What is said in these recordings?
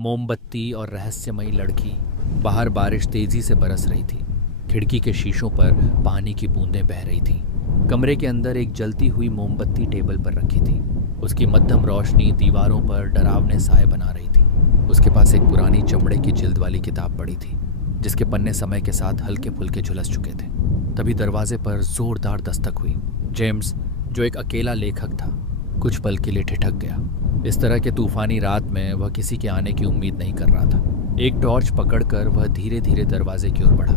मोमबत्ती और रहस्यमयी लड़की। बाहर बारिश तेजी से बरस रही थी। खिड़की के शीशों पर पानी की बूंदें बह रही थीं। कमरे के अंदर एक जलती हुई मोमबत्ती टेबल पर रखी थी। उसकी मध्यम रोशनी दीवारों पर डरावने साए बना रही थी। उसके पास एक पुरानी चमड़े की जिल्द वाली किताब पड़ी थी, जिसके पन्ने समय के साथ हल्के फुल्के झुलस चुके थे। तभी दरवाजे पर जोरदार दस्तक हुई। जेम्स, जो एक अकेला लेखक था, कुछ पल के लिए ठिठक गया। इस तरह के तूफानी रात में वह किसी के आने की उम्मीद नहीं कर रहा था। एक टॉर्च पकड़कर वह धीरे धीरे दरवाजे की ओर बढ़ा।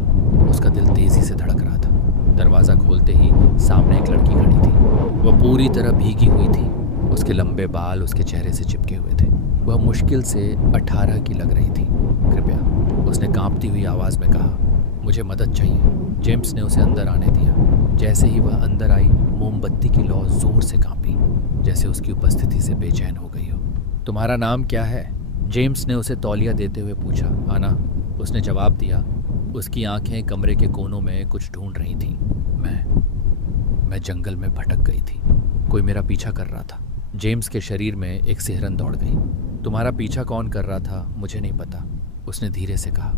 उसका दिल तेजी से धड़क रहा था। दरवाज़ा खोलते ही सामने एक लड़की खड़ी थी। वह पूरी तरह भीगी हुई थी। उसके लंबे बाल उसके चेहरे से चिपके हुए थे। वह मुश्किल से 18 की लग रही थी। कृपया, उसने कांपती हुई आवाज़ में कहा, मुझे मदद चाहिए। जेम्स ने उसे अंदर आने दिया। जैसे ही वह अंदर आई, मोमबत्ती की लौ जोर से कांपी, जैसे उसकी उपस्थिति से बेचैन हो गई हो। तुम्हारा नाम क्या है? जेम्स ने उसे तौलिया देते हुए पूछा। आना, उसने जवाब दिया। उसकी आंखें कमरे के कोनों में कुछ ढूंढ रही थीं। मैं जंगल में भटक गई थी। कोई मेरा पीछा कर रहा था। जेम्स के शरीर में एक सिहरन दौड़ गई। तुम्हारा पीछा कौन कर रहा था मुझे नहीं पता, उसने धीरे से कहा।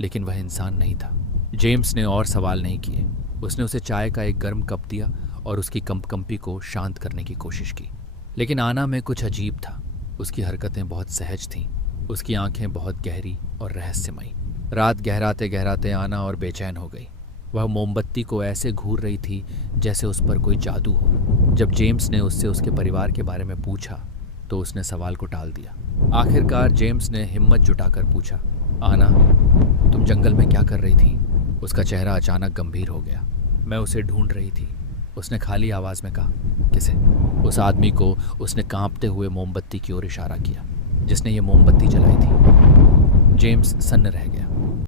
लेकिन वह इंसान नहीं था। जेम्स ने और सवाल नहीं किए। उसने उसे चाय का एक गर्म कप दिया और उसकी कंपकंपी को शांत करने की कोशिश की। लेकिन आना में कुछ अजीब था। उसकी हरकतें बहुत सहज थीं। उसकी आंखें बहुत गहरी और रहस्यमयी। रात गहराते गहराते आना और बेचैन हो गई। वह मोमबत्ती को ऐसे घूर रही थी जैसे उस पर कोई जादू हो। जब जेम्स ने उससे उसके परिवार के बारे में पूछा तो उसने सवाल को टाल दिया। आखिरकार जेम्स ने हिम्मत जुटाकर पूछा, आना, तुम जंगल में क्या कर रही थी? उसका चेहरा अचानक गंभीर हो गया। मैं उसे ढूंढ रही थी, उसने खाली आवाज़ में कहा। किसे? उस आदमी को उसने कांपते हुए मोमबत्ती की ओर इशारा किया, जिसने ये मोमबत्ती जलाई थी। जेम्स सन्न रह गया।